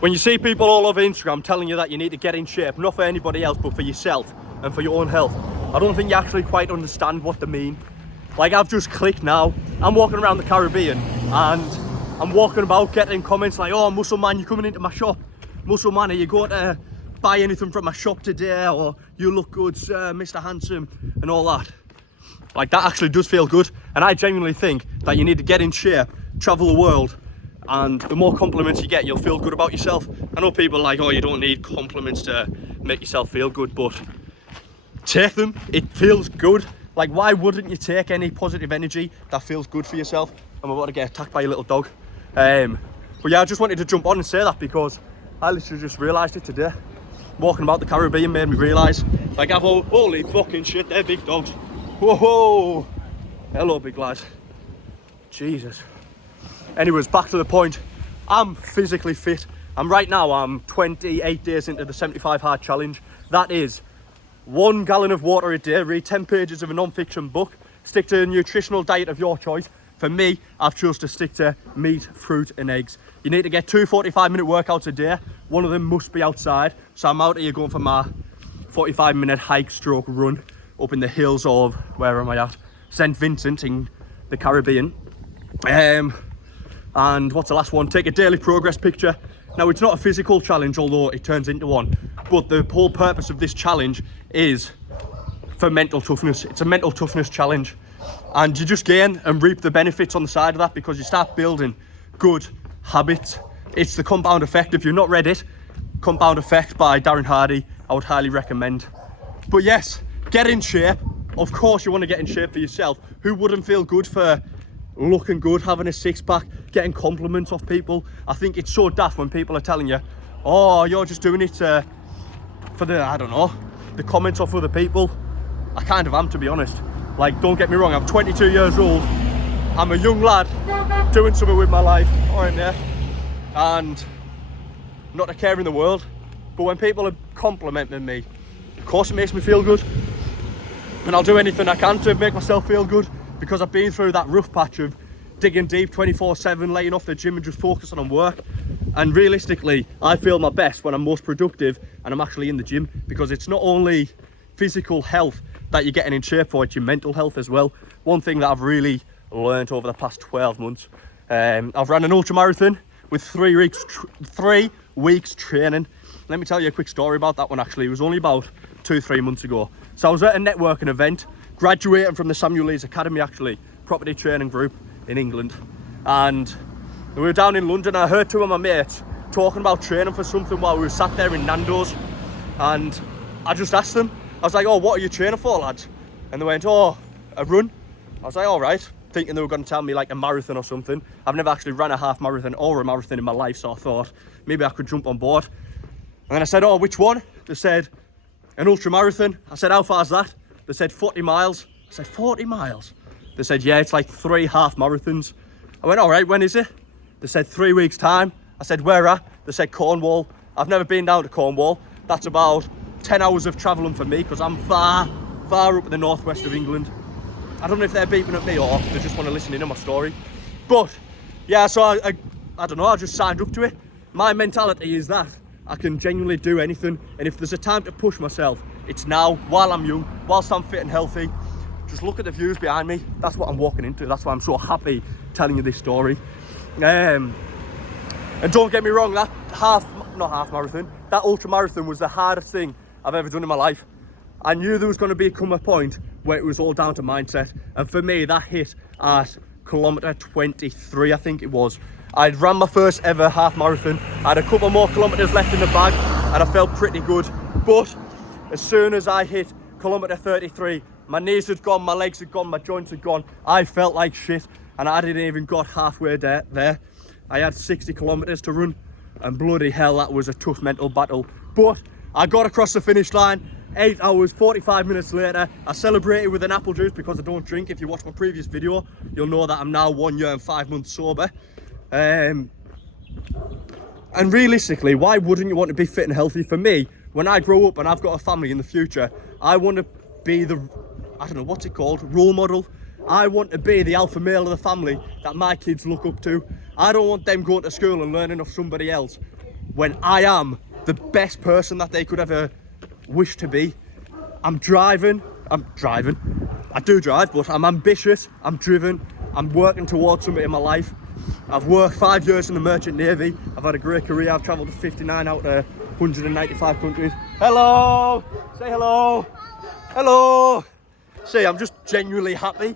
When you see people all over Instagram telling you that you need to get in shape, not for anybody else, but for yourself and for your own health, I don't think you actually quite understand what they mean. Like, I've just clicked now, I'm walking around the Caribbean and I'm walking about getting comments like, oh, Muscle Man, you're coming into my shop. Muscle Man, are you going to buy anything from my shop today? Or you look good, sir, Mr. Handsome, and all that. Like, that actually does feel good. And I genuinely think that you need to get in shape, travel the world, and the more compliments you get, you'll feel good about yourself. I know people are like, oh, you don't need compliments to make yourself feel good, but take them. It feels good. Like, why wouldn't you take any positive energy that feels good for yourself? I'm about to get attacked by a little dog. But yeah, I just wanted to jump on and say that because I literally just realised it today. Walking about the Caribbean made me realise, like, holy fucking shit, they're big dogs. Whoa, hello, big lad. Jesus. Anyways, back to the point. I'm physically fit. I'm 28 days into the 75 hard challenge. That is 1 gallon of water a day, read 10 pages of a non-fiction book, stick to a nutritional diet of your choice. For me, I've chosen to stick to meat, fruit and eggs. You need to get 2 45-minute workouts a day. One of them must be outside. So I'm out here going for my 45-minute hike stroke run up in the hills of, where am I at? St. Vincent in the Caribbean. And what's the last one? Take a daily progress picture. Now, it's not a physical challenge, although it turns into one. But the whole purpose of this challenge is for mental toughness. It's a mental toughness challenge. And you just gain and reap the benefits on the side of that because you start building good habits. It's the compound effect. If you've not read it, Compound Effect by Darren Hardy, I would highly recommend. But yes, get in shape. Of course you want to get in shape for yourself. Who wouldn't feel good for looking good, having a six-pack, getting compliments off people? I think it's so daft when people are telling you, oh, you're just doing it for the, I don't know, the comments off other people. I kind of am, to be honest. Like, don't get me wrong, I'm 22 years old. I'm a young lad doing something with my life, aren't there? And not a care in the world. But when people are complimenting me, of course it makes me feel good. And I'll do anything I can to make myself feel good because I've been through that rough patch of digging deep 24/7, laying off the gym and just focusing on work. And realistically, I feel my best when I'm most productive and I'm actually in the gym, because it's not only physical health that you're getting in shape for, it's your mental health as well. One thing that I've really learned over the past 12 months, I've ran an ultra marathon with 3 weeks training. Let me tell you a quick story about that one. Actually, it was only about 2-3 months ago. So I was at a networking event, graduating from the Samuel Lees Academy, actually, property training group in England. And we were down in London. I heard 2 of my mates talking about training for something while we were sat there in Nando's. And I just asked them, I was like, oh, what are you training for, lads? And they went, oh, a run. I was like, all right, thinking they were going to tell me like a marathon or something. I've never actually ran a half marathon or a marathon in my life, so I thought maybe I could jump on board. And then I said, oh, which one? They said, an ultra marathon. I said, how far is that? They said 40 miles. I said, 40 miles? They said, yeah, it's like 3 half marathons. I went, all right, when is it? They said 3 weeks time. I said, where at? They said Cornwall. I've never been down to Cornwall. That's about 10 hours of travelling for me because I'm far up in the northwest of England. I don't know if they're beeping at me or they just want to listen in on my story. But yeah, so I don't know, I just signed up to it. My mentality is that I can genuinely do anything, and if there's a time to push myself, it's now, while I'm young, whilst I'm fit and healthy. Just look at the views behind me. That's what I'm walking into. That's why I'm so happy telling you this story. And don't get me wrong, that that ultra marathon was the hardest thing I've ever done in my life. I knew there was going to come a point where it was all down to mindset, and for me that hit at kilometre 23, I think it was. I'd ran my first ever half marathon. I had a couple more kilometres left in the bag and I felt pretty good, but as soon as I hit kilometre 33, my knees had gone, my legs had gone, my joints had gone. I felt like shit and I didn't even got halfway there. I had 60 kilometres to run, and bloody hell, that was a tough mental battle. But I got across the finish line 8 hours, 45 minutes later. I celebrated with an apple juice because I don't drink. If you watch my previous video, you'll know that I'm now 1 year and 5 months sober. And realistically, why wouldn't you want to be fit and healthy? For me, when I grow up and I've got a family in the future, I want to be the, I don't know, what's it called, role model. I want to be the alpha male of the family that my kids look up to. I don't want them going to school and learning off somebody else when I am the best person that they could ever wish to be. I do drive, but I'm ambitious, I'm driven, I'm working towards something in my life. I've worked 5 years in the Merchant Navy. I've had a great career. I've travelled to 59 out of 195 countries. Hello! Say hello! Hello! See, I'm just genuinely happy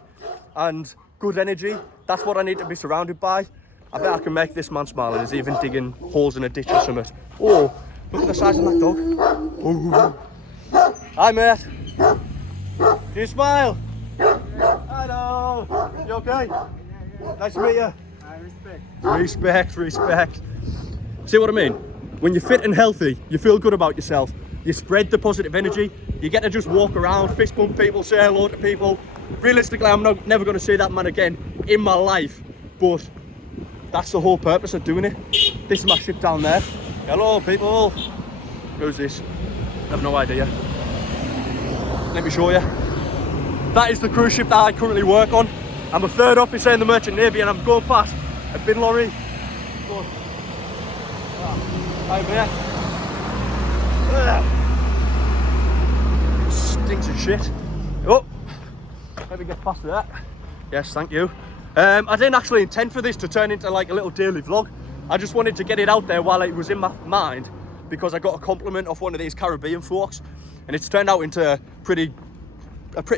and good energy. That's what I need to be surrounded by. I bet I can make this man smile, and he's even digging holes in a ditch or something. Oh, look at the size of that dog. Oh. Hi, mate. Do you smile? Hello. You okay? Nice to meet you. Respect. See what I mean? When you're fit and healthy, you feel good about yourself. You spread the positive energy. You get to just walk around, fist bump people, say hello to people. Realistically, I'm never going to see that man again in my life. But that's the whole purpose of doing it. This is my ship down there. Hello, people. Who's this? I have no idea. Let me show you. That is the cruise ship that I currently work on. I'm a third officer in the Merchant Navy, and I'm going past a bin lorry. Hi, mate. Stinks of shit. Oh, let me get past that. Yes, thank you. I didn't actually intend for this to turn into like a little daily vlog. I just wanted to get it out there while it was in my mind, because I got a compliment off one of these Caribbean folks, and it's turned out into a pretty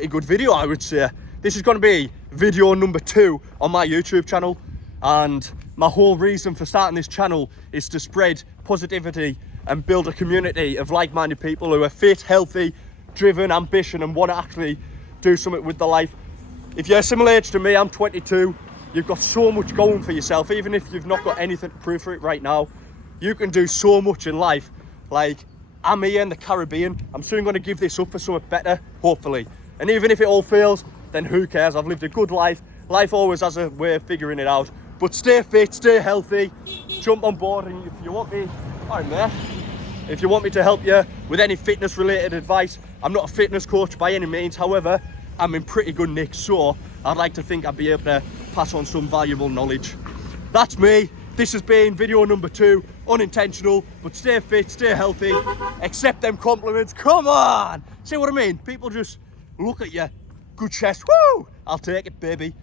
good video, I would say. This is going to be video number 2 on my YouTube channel, and my whole reason for starting this channel is to spread positivity and build a community of like-minded people who are fit, healthy, driven, ambition, and want to actually do something with their life. If you're a similar age to me, I'm 22, you've got so much going for yourself. Even if you've not got anything to prove for it right now, you can do so much in life. Like, I'm here in the Caribbean. I'm soon going to give this up for something better, hopefully. And even if it all fails, then who cares? I've lived a good life. Life always has a way of figuring it out. But stay fit, stay healthy, jump on board, and if you want me, I'm there. If you want me to help you with any fitness related advice, I'm not a fitness coach by any means. However, I'm in pretty good nick, so I'd like to think I'd be able to pass on some valuable knowledge. That's me. This has been video number 2, unintentional, but stay fit, stay healthy, accept them compliments, come on! See what I mean? People just look at you, good chest, woo! I'll take it, baby.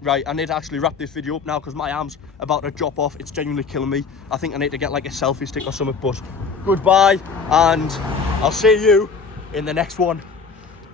Right, I need to actually wrap this video up now because my arm's about to drop off. It's genuinely killing me. I think I need to get like a selfie stick or something, but goodbye, and I'll see you in the next one.